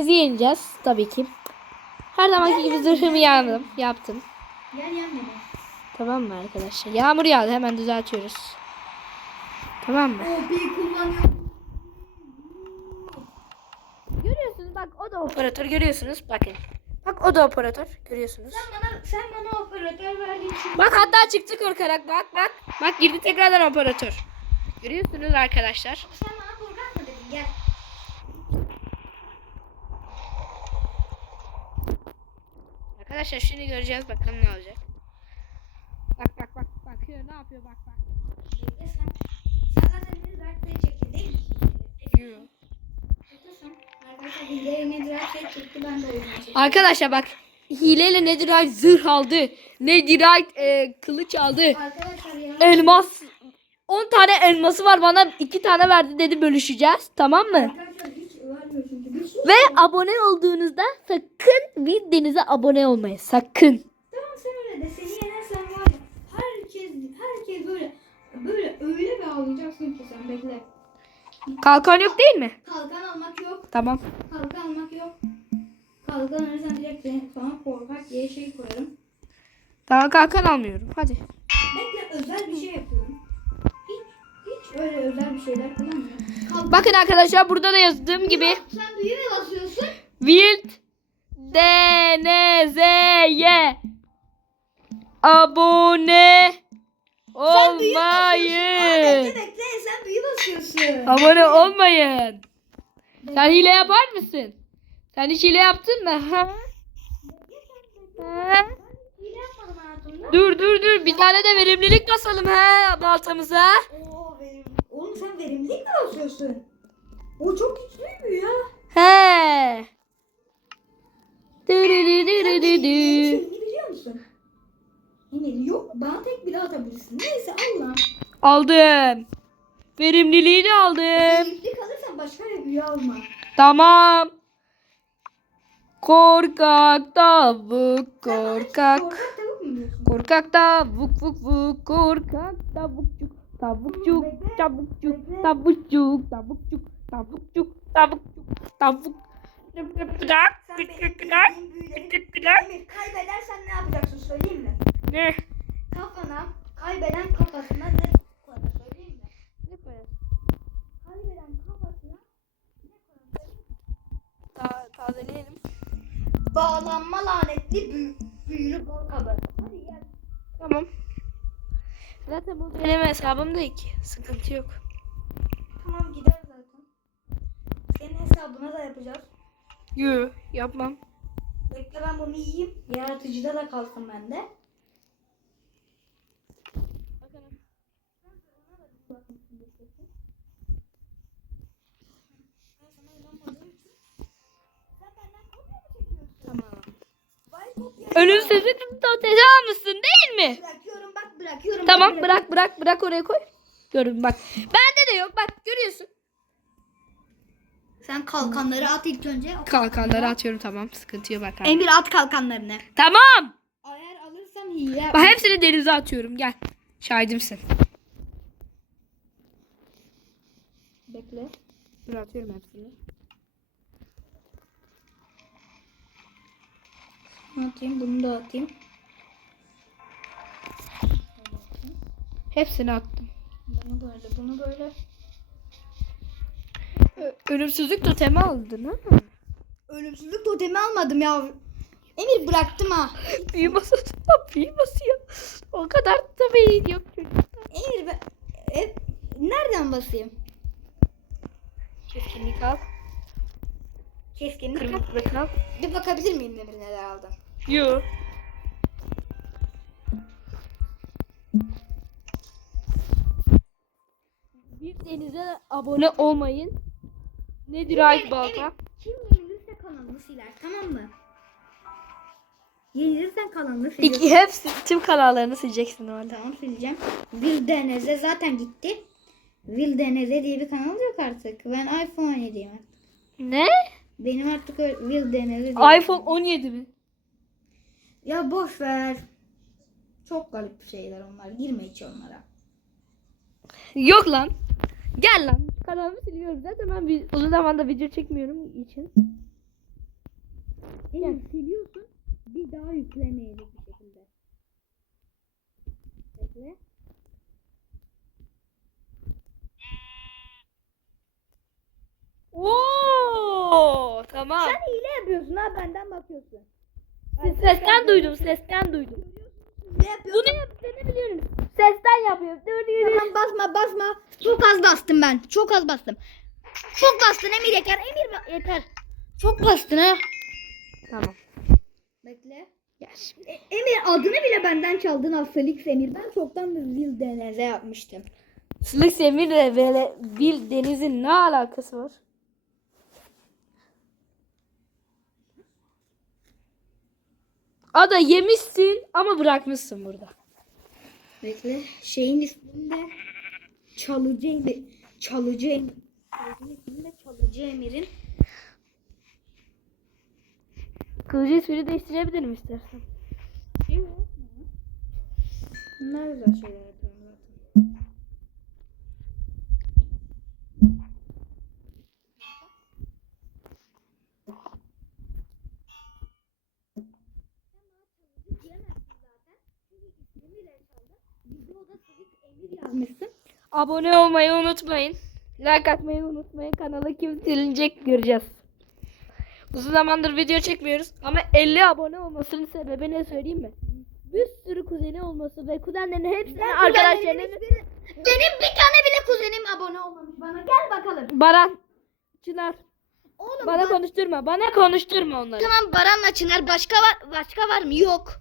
Bizi yeneceğiz tabii ki. Her zamanki gibi zırhımı yandım, yaptım. Gel yan beni. Tamam mı arkadaşlar? Yağmur yağdı hemen düzeltiyoruz. Tamam mı? O bir kullanıyorum. Görüyorsunuz bak o da operatör görüyorsunuz bakın. Bak o da operatör görüyorsunuz. Sen bana, sen bana operatör verdiğin için. Bak hatta çıktı korkarak bak bak. Bak girdi tekrardan operatör. Görüyorsunuz arkadaşlar. Sen bana korkak mı dedin? Gel. Arkadaşlar şimdi göreceğiz bakalım ne olacak. Bak bak bak bakıyor ne yapıyor bak bak. Bekle sen. Sen zaten beni Dark'taya çektin değil mi? Sen. Arkadaşlar çekti bak hileyle Netherite zırh aldı. Netherite e, kılıç aldı. Elmas 10 tane elması var bana 2 tane verdi dedi bölüşeceğiz tamam mı? Ve abone olduğunuzda sakın bir denize abone olmayın sakın. Tamam sen öyle de seni yenersen var ya. Herkes, herkes böyle böyle öyle bir ağlayacaksın ki sen bekle. Kalkan yok değil mi? Kalkan almak yok. Tamam. Kalkan almak yok. Kalkan alırsan direkt seni- sana korkak diye şey koyarım. Daha kalkan almıyorum hadi. Bekle özel bir şey yapıyorum. Hiç, hiç öyle özel bir şeyler kullanmıyorum. Kalkan, Bakın arkadaşlar burada da yazdığım gibi Sen büyü mü basıyorsun? Wild DNZ'ye abone olmayın. bekle sen büyü basıyorsun. Abone olmayın. Sen hile yapar mısın? Sen hiç hile yaptın mı? Ha? Dur dur dur bir tane de verimlilik basalım ha baltamıza. Oğlum sen verimlilik mi basıyorsun? O çok güçlü ya. He. Sen benim dırı. şeyini biliyor musun? Emir yok bana tek bile atabilirsin. Neyse Allah. Aldım. Verimliliği de aldım. Verimlilik alırsan başka bir büyü alma. Tamam. Korkak tavuk korkak. Korkak tavuk mu diyorsun? Korkak tavuk vuk vuk korkak tavukçuk tavukçuk tavukçuk tavukçuk tavukçuk tavukçuk tavukçuk tavuk. Sen benim bildiğim büyüleri... Kaybedersen ne yapacaksın söyleyeyim mi? Ne? Kafana, kaybeden kafasına ne koyar söyleyeyim mi? Kaybeden kafasına ne koyar Ta tazeleyelim. Bağlanma lanetli büyü, büyülü bal kabı. Hadi gel. Tamam. Zaten bu benim hesabım değil ki. Sıkıntı yok. Tamam gider zaten. Senin hesabına da yapacağız. Yoo yapmam. Bekle ben bunu yiyeyim. Yaratıcıda da kalsın bende. Bırak bırak oraya koy. Görün bak. Bende de yok bak görüyorsun. Sen kalkanları at ilk önce. Kalkanları atıyorum tamam sıkıntı yok bak. abi. Emir at kalkanlarını. Tamam. Eğer alırsam hile. Bak hepsini denize atıyorum gel. Şahidimsin. Bekle. Dur atıyorum hepsini. Atayım bunu da atayım. Hepsini attım. Bunu böyle bunu böyle. Ö- Ölümsüzlük totemi aldın ha? Ölümsüzlük totemi almadım ya. Emir bıraktım ha. Büyü masası büyü basıyor. O kadar da beyin yok çocukta. Emir ben... E, nereden basayım? Keskinlik al. Keskinlik. Kırmızılık al. Bir bakabilir miyim Emir neler aldı? Yo. Denize abone olmayın. Nedir ait balta? Kim yenilirse kanalını siler tamam mı? Yenilirsen kanalını siler. İki, hepsi tüm kanallarını sileceksin orada. Tamam sileceğim. Will Denez'e zaten gitti. Will Denez'e diye bir kanal yok artık. Ben iPhone 17'yim artık. Ne? Benim artık Will Denez'e diye- iPhone 17 mi? Ya boş ver. Çok garip şeyler onlar. Girme hiç onlara. Yok lan. Gel lan. Kanalımı siliyorum zaten ben bir uzun zamanda video çekmiyorum için. Emir siliyorsun. Bir daha yüklemeyecek bir şekilde. Bekle. Oo, tamam. Sen hile yapıyorsun ha benden bakıyorsun. Sesten duydum, sesten duydum. Ne yapıyorsun? Bunu yaptığını biliyorum. Sesten yapıyor. Dur dur. Tamam basma basma. Çok az bastım ben. Çok az bastım. Çok bastın Emir yeter. Emir yeter. Çok bastın ha. Tamam. Bekle. E, Emir adını bile benden çaldın Afelix Emir. Ben çoktan bir denize yapmıştım. Sılık Emir'le böyle Bil Deniz'in ne alakası var? Ada yemişsin ama bırakmışsın burada. Bekle. Şeyin isminde Çalıcı Emir. Çalıcı Emir. Şeyin isminde Çalıcı Emir'in. Kılıcı ismini değiştirebilirim istersen. Şey? Bunlar güzel şeyler yapıyorum zaten. yazmışsın. Abone olmayı unutmayın. Like atmayı unutmayın. Kanala kim silinecek göreceğiz. Uzun zamandır video çekmiyoruz ama 50 abone olmasının sebebi ne söyleyeyim mi? Bir sürü kuzeni olması ve kuzenlerin hepsinin arkadaşlarının Benim bir tane bile kuzenim abone olmamış bana. Gel bakalım. Baran Çınar Oğlum bana bak- konuşturma. Bana konuşturma onları. Tamam Baran'la Çınar başka var başka var mı? Yok.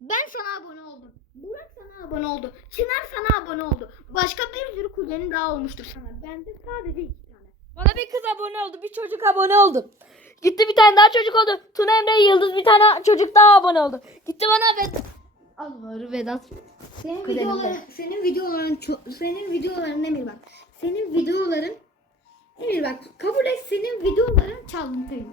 Ben sana abone oldum. Burak sana abone oldu. Çınar sana abone oldu. Başka bir sürü kuzenin daha olmuştur sana. Bende sadece iki tane. Bana bir kız abone oldu, bir çocuk abone oldu. Gitti bir tane daha çocuk oldu. Tuna Emre Yıldız bir tane çocuk daha abone oldu. Gitti bana Vedat. Alvarı Vedat. Senin Kuzenim videoların, senin videoların, ço- senin videoların Emir bak. Senin videoların, Emir bak kabul et senin videoların çalıntıydı.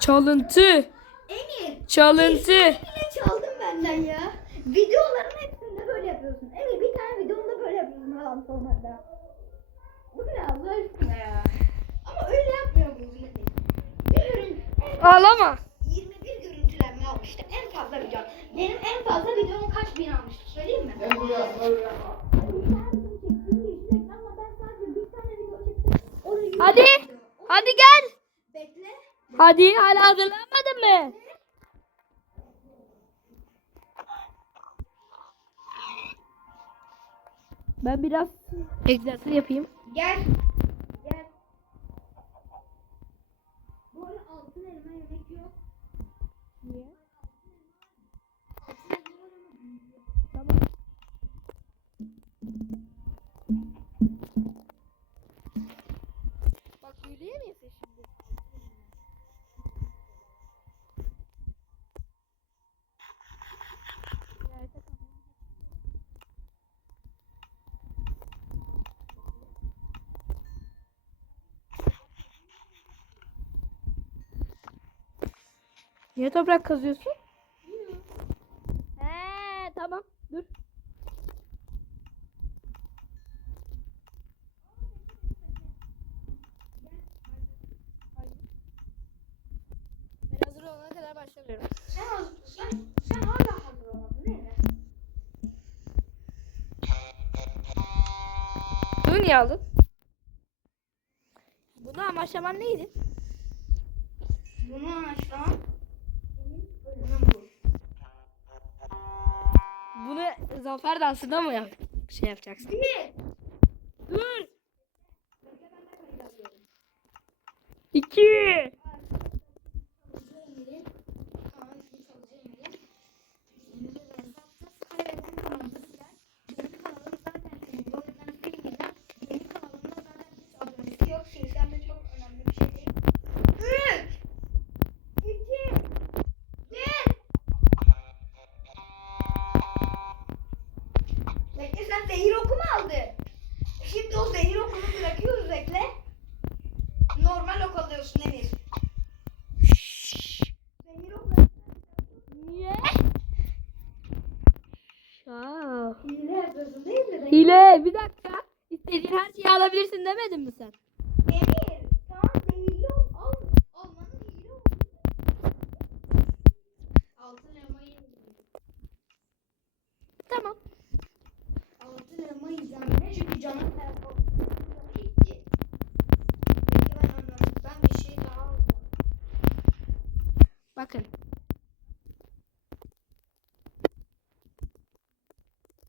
Çalıntı. Emir, Çalıntı. bile çaldın benden ya. Videoların hepsinde böyle yapıyorsun. Emir bir tane videonda böyle yapıyorsun falan sonlarda. Bu ne Allah aşkına ya. Ama öyle yapmıyor bu Emir. Bir görün, en Ağlama. 21 görüntülenme almıştı. En fazla video. Benim en fazla videom kaç bin almıştı söyleyeyim mi? Hadi. Hadi gel. Bekle. Hadi hala hazırlanmadın mı? Ben biraz egzersiz yapayım. Gel. Gel. Bu altın elma yemek yok. Niye? Niye toprak kazıyorsun? He tamam dur. Ben hazır olana kadar başlamıyorum. Sen, sen, sen hala hazır olmadın değil mi? Bunu niye aldın? Bunu amaçlaman neydi? Bunu açtan zafer dansında mı yap şey yapacaksın? Bir. Dur. demedin mi sen? Demir. Tamam zehirli ol. Al. Olmanın zehirli ol. Altın elmayı Tamam. Altın elmayı yiyeceğim. Çünkü canım şey Bakın.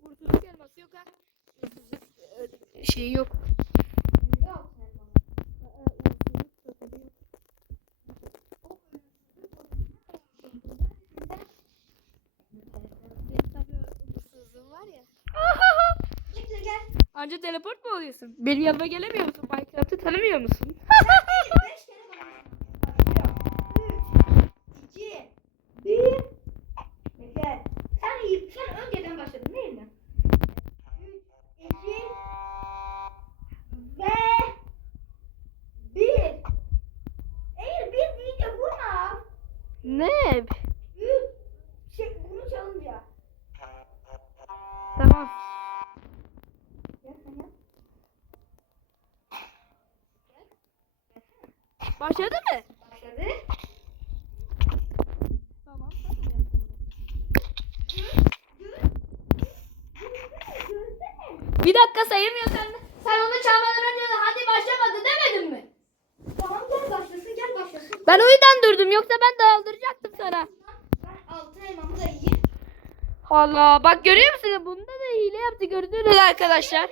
Kurtuluş elması yok ha. Şey yok. Anca teleport mu oluyorsun? Benim yanıma gelemiyor musun? Minecraft'ı tanımıyor musun? Beş kere bana. Üç, iki, bir. Bekle. Sen, iyi- sen önceden başladın değil mi? Üç, iki ve bir. Eğer bir deyince vurma. ne? Üç, şey, bunu çalınca. Tamam. Gel sen yap. Başladı mı? Başladı. Tamam. Bir dakika sayılmıyor sen. Sen onu çalmadan önce hadi başlamadı demedin mi? Tamam gel başlasın gel başlasın. Ben o yüzden durdum yoksa ben dağıldıracaktım sana. Ben altın elmamı da yiyeyim. Allah bak görüyor musunuz? Bunda da hile yaptı gördünüz arkadaşlar.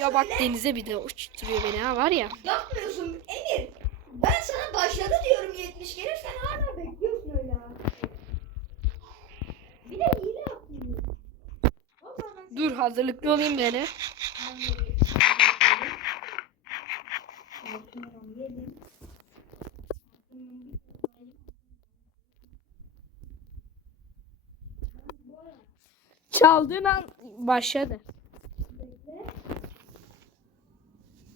Ya bak denize bir de uçturuyor beni ha var ya. Yapmıyorsun Emir. Ben sana başladı diyorum 70 kere sen hala bekliyorsun öyle. Bir de hile yapmıyor. Vallahi ben Dur hazırlıklı olayım beni. Çaldığın an başladı. Bekle.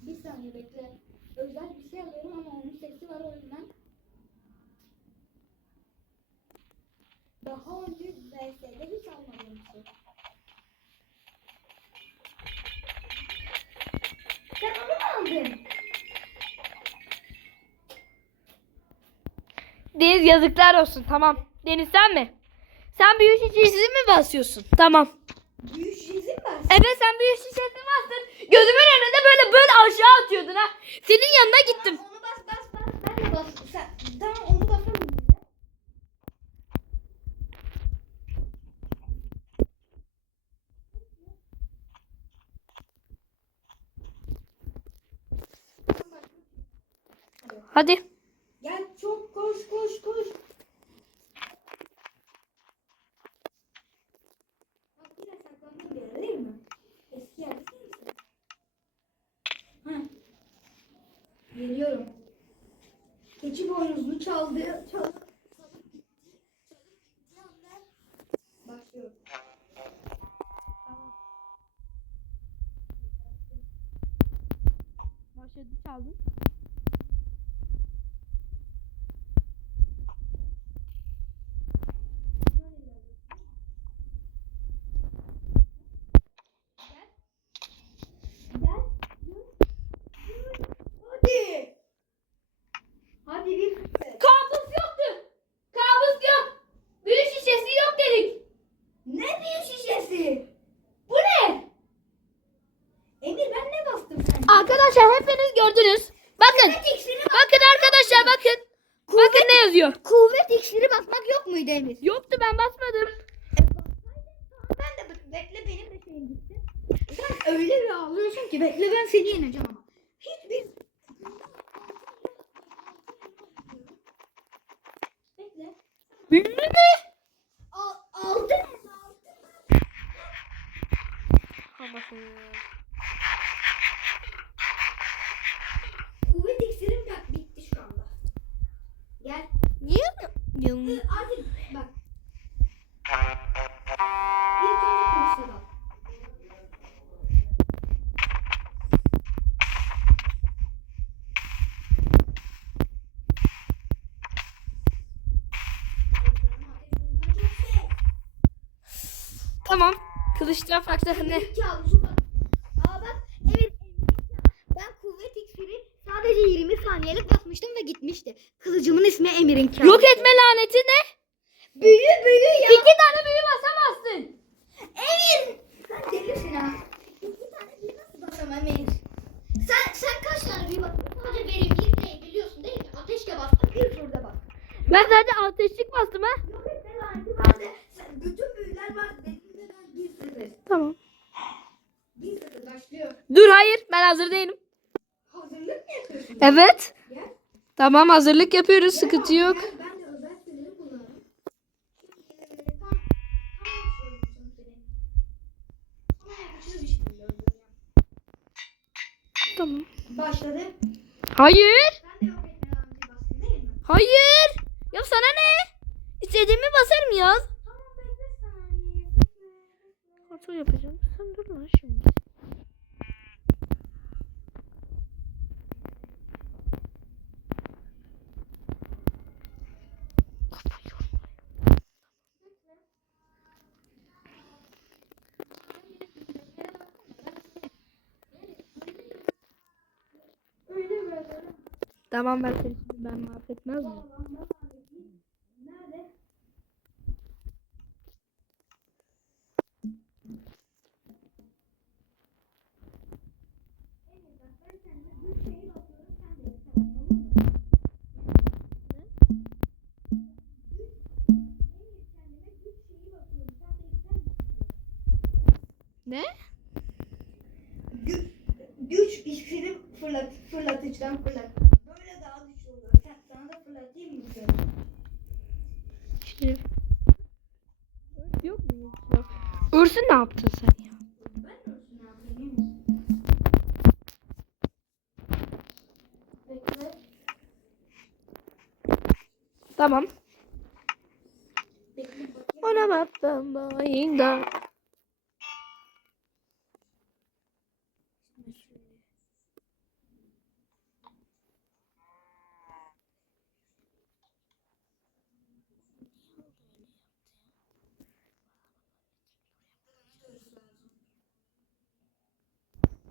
Bir saniye bekle. Özel bir şey alıyorum ama onun sesi var o yüzden. Daha önce VS'de hiç almadım bir şey. Sen Deniz yazıklar olsun tamam. Deniz sen mi? Sen büyü şişesi mi basıyorsun? Tamam. Büyük şişesi mi var? Evet sen büyü şişesi bastın. Gözümün önünde böyle böyle aşağı atıyordun ha. Senin yanına gittim. Onu bas bas bas. Ben de bas. Sen, tamam onu basamıyorum. Hadi. Gel çok koş koş koş. Bak yine saklandığın bir yere değil mi? Eski yerde değil misin? Heh. Geliyorum. Keçi boynuzunu çaldı. Çaldı. Başlıyorum. Başladı çaldın. Gel. Hadi. Hadi bir Kabus yoktu. Kabus yok. Büyü şişesi yok dedik. Ne büyük şişesi? Bu ne? Emir ben ne bastım sen? Arkadaşlar hepiniz gördünüz. Bakın. Kuvvet. Bakın arkadaşlar bakın. Bakın ne yazıyor. Kuvvet iksiri basmak yok muydu Emir? Yoktu ben basmadım. Ben de bekle benim de şeyim gitti. Sen öyle bir ağlıyorsun ki bekle ben seni yeneceğim ama. Hiçbir... Bekle. Büyü mü? Al, aldın. Kuvvet iksirim bak bitti şu anda. Gel. Niye? Hı, Hadi bak. İlk önce kılıçla bak. Tamam. Kılıçtan farklı ne? Kabusu bak. Aa bak evet ben kuvvet iksiri sadece 20 saniyelik basmıştım ve gitmişti. Kılıcımın ismi Emir'in kabusu. Yok etme laneti ne? Büyü büyü ya. İki tane büyü basamazsın. Emir. Sen delisin ha. İki tane büyü nasıl basamam Emir? Sen, sen kaç tane büyü bastın? Sadece benim bir değil biliyorsun değil mi? Ateşle bastım bir turda bastım. Ben zaten ateşlik bastım ha. Yok etme laneti vardı. Sen bütün büyüler var dediğinde ben bir sıfır. Tamam. Bir sıfır başlıyor. Dur hayır ben hazır değilim. Hazırlık mı yapıyorsun? Evet. Gel. Tamam hazırlık yapıyoruz sıkıntı yok. Gel, ben de özel kullanırım. Tamam. Başladı. Hayır. Hayır. Ya sana ne? İstediğimi basarım ya. Tamam bekle saniye. Kontrol yapacağım. Sen dur lan şimdi. Tamam ben seni ben mahvetmez miyim? Nerede? Ne? Gü- güç iksiri fırlat, fırlatıcıdan fırlat. Böyle daha güçlü oluyor. Sen, sana da fırlatayım mı? şöyle? Şimdi. Yok mu? Yok. Ursun ne yaptın sen ya? Tamam. Ona baktım bayında.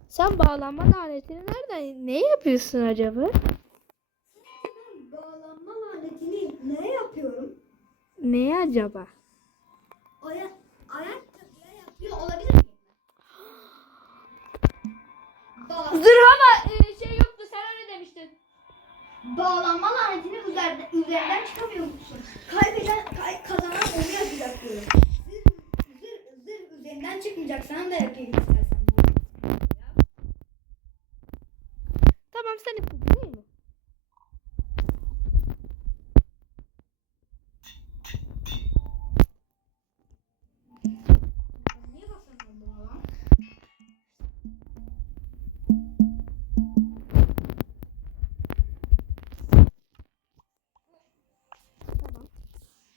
Sen bağlanma aletini nereden ne yapıyorsun acaba? Ben bağlanma lanetini ne yapıyorum? Ne acaba? Ayak, ayak tabiye yapıyor olabilir miyim? Zırhama şey yoktu sen öyle demiştin. bağlanma lanetini üzerinde, üzerinden çıkamıyor musun? Kaybeden, kay, kazanan onu yapacak diyorum. Zır, zır, zır üzerinden çıkmayacak. Sana da yapayım istersen. Tamam sen istedin değil mi?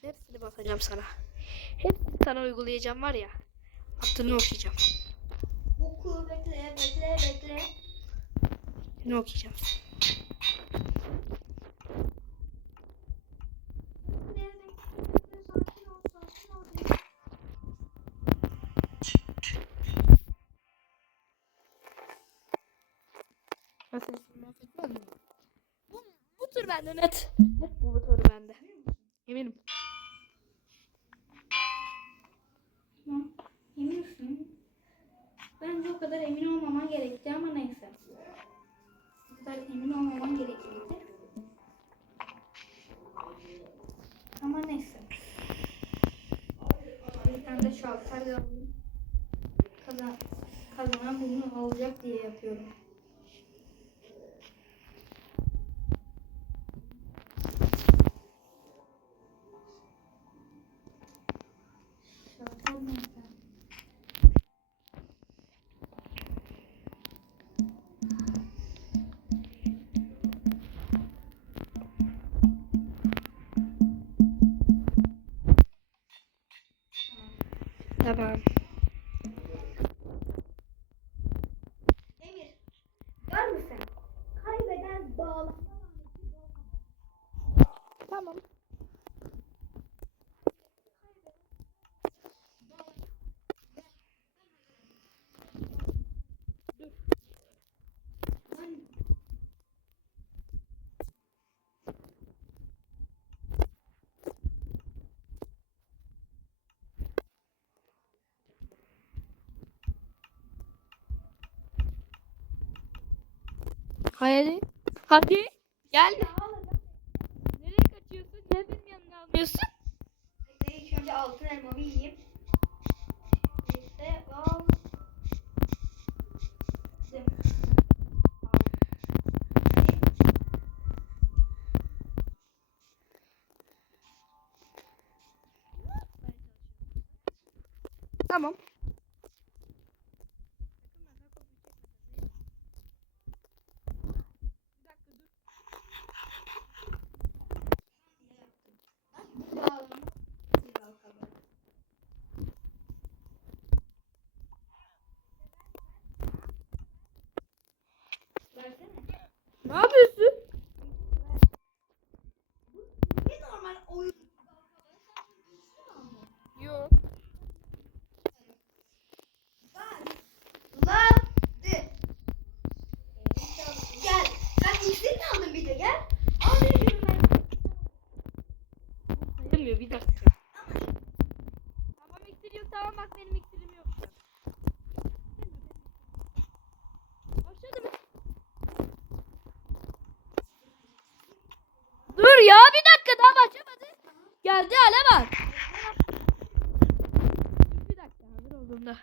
Hepsini bakacağım sana. Hepsini sana uygulayacağım var ya. Hattını okuyacağım. Oku bekle bekle bekle. Affetmez miyim? Bu, bu tur bende net. Net bu, bu tur bende. Eminim. Hı, Emin misin? Bence o kadar emin olmaman gerekti ama neyse. O kadar emin olmaman gerekliydi. Ama neyse. Bir tane de şalter kazanan bunu alacak diye yapıyorum. Hayır. Hadi. Gel. Nereye kaçıyorsun? Neden yanına almıyorsun? dakika daha başlamadı. Geldi hale bak. Bir dakika hazır olduğumda.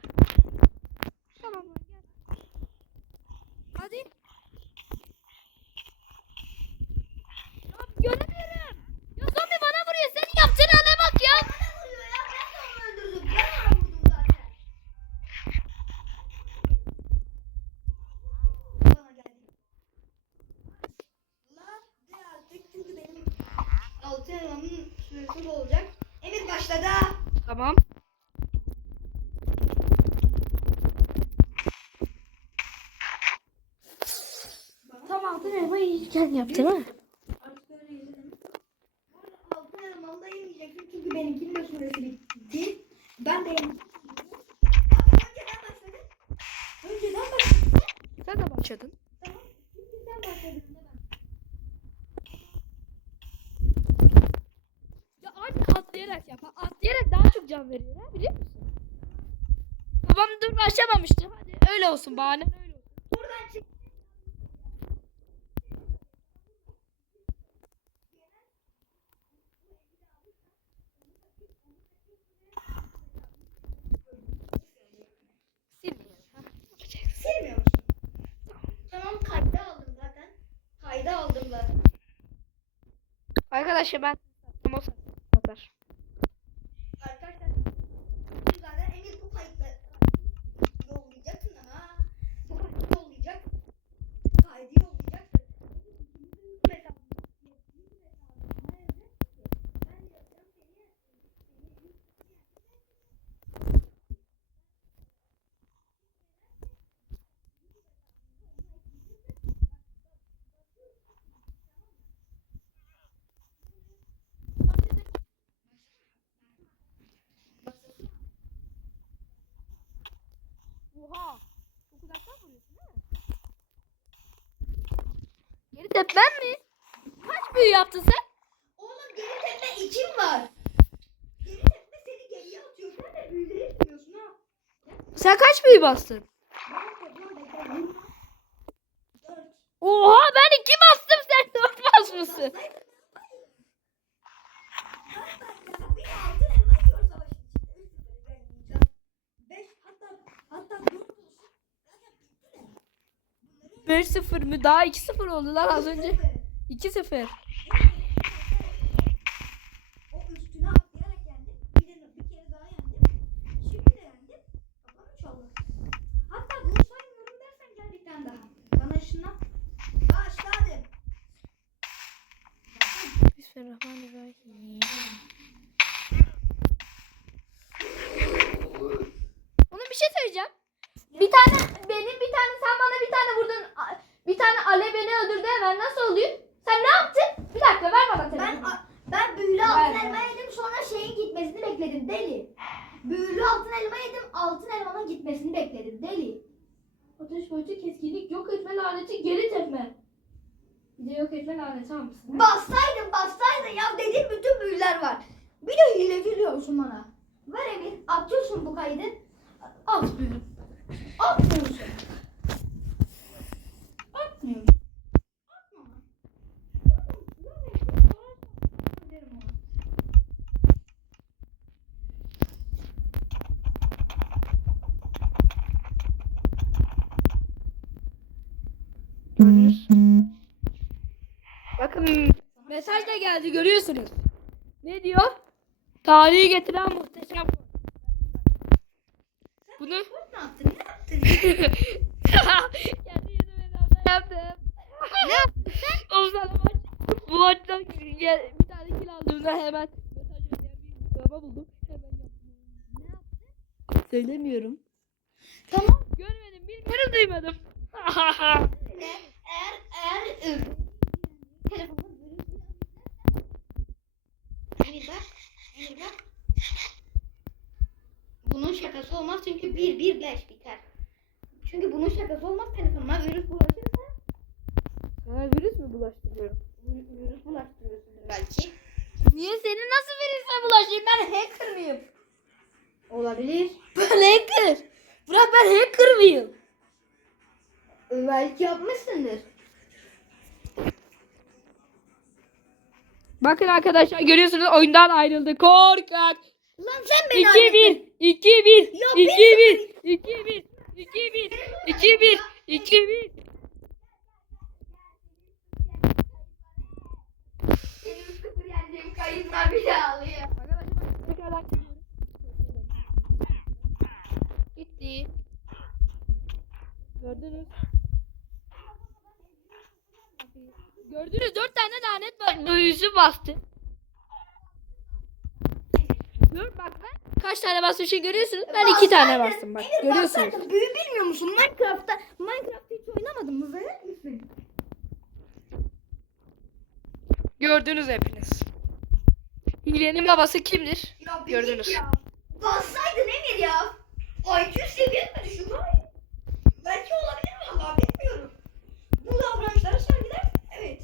Sen yap değil mi? Çünkü benimkinin de süresi bitti. Ben de önceden başladım. Önceden başladım. Sen de Ya artık atlayarak yap. Atlayarak daha çok can veriyor ha biliyor musun? Babam dur başlamamıştı. Hadi öyle olsun bahane. arkadaşlar ben de ben mi? Kaç büyü yaptın sen? Oğlum geri tepme içim var. Geri tepme seni geriye atıyor. Sen de büyüleri yapıyorsun ha. Sen kaç büyü bastın? Oha ben iki bastım sen dört basmışsın. 4-0 mü? Daha 2-0 oldu lan az önce. 2-0. Hile yok edilen aleti almışsın. Bassaydın bassaydın ya dediğim bütün büyüler var. Bir de hile gülüyorsun bana. Ver Emir atıyorsun bu kaydı. Atmıyorum. Atmıyorsun. Atmıyorum. Mesaj da geldi görüyorsunuz. Ne diyor? Tarihi getiren muhteşem. Bunu Ne yaptın? Ne yaptın? kendi yüzüme yaptım. ne yaptın sen? O zaman maç, bu gel- bir tane kill aldığımda hemen mesaj ödeyen bir uygulama buldum. Hemen yaptım. Ne yaptın? Söylemiyorum. Tamam. Görmedim, bilmiyorum, duymadım. Eğer eğer eğer ıı, telefonda virüs Emir bak. Emir bak. Bunun şakası olmaz çünkü bir bir beş biter. Çünkü bunun şakası olmaz telefonuma virüs bulaşırsa Ha, virüs mü bulaştırıyorum? vi- virüs bulaştırıyorsundur belki. Niye senin nasıl virüse bulaşayım? Ben hacker mıyım? Olabilir. Ben hacker. Bırak ben hacker mıyım? Belki yapmışsındır. Bakın arkadaşlar görüyorsunuz oyundan ayrıldı. Korkak. Lan sen 2 1 2 1 2 Ya 1 2 1 2 1 2 1 2 1 Benim sıfır yendiğim kayıtlar bile ağlıyor. Tekrardan geliyorum. Gitti. Gördünüz. Gördünüz dört tane lanet var. Büyüsü bastı. Dur bak ben kaç tane bastım şey görüyorsunuz. Ben bak, iki tane aynen. bastım bak evet, görüyorsunuz. Bak, büyü bilmiyor musun Minecraft'ta? Minecraft'ta hiç oynamadın mı? Zahmet misin? Gördünüz hepiniz. Hilenin babası kimdir? Ya, Gördünüz. Ya. Bassaydın Emir ya. IQ seviyen mi düşük? Belki olabilir valla bilmiyorum. Bu davranışlara sergiler evet.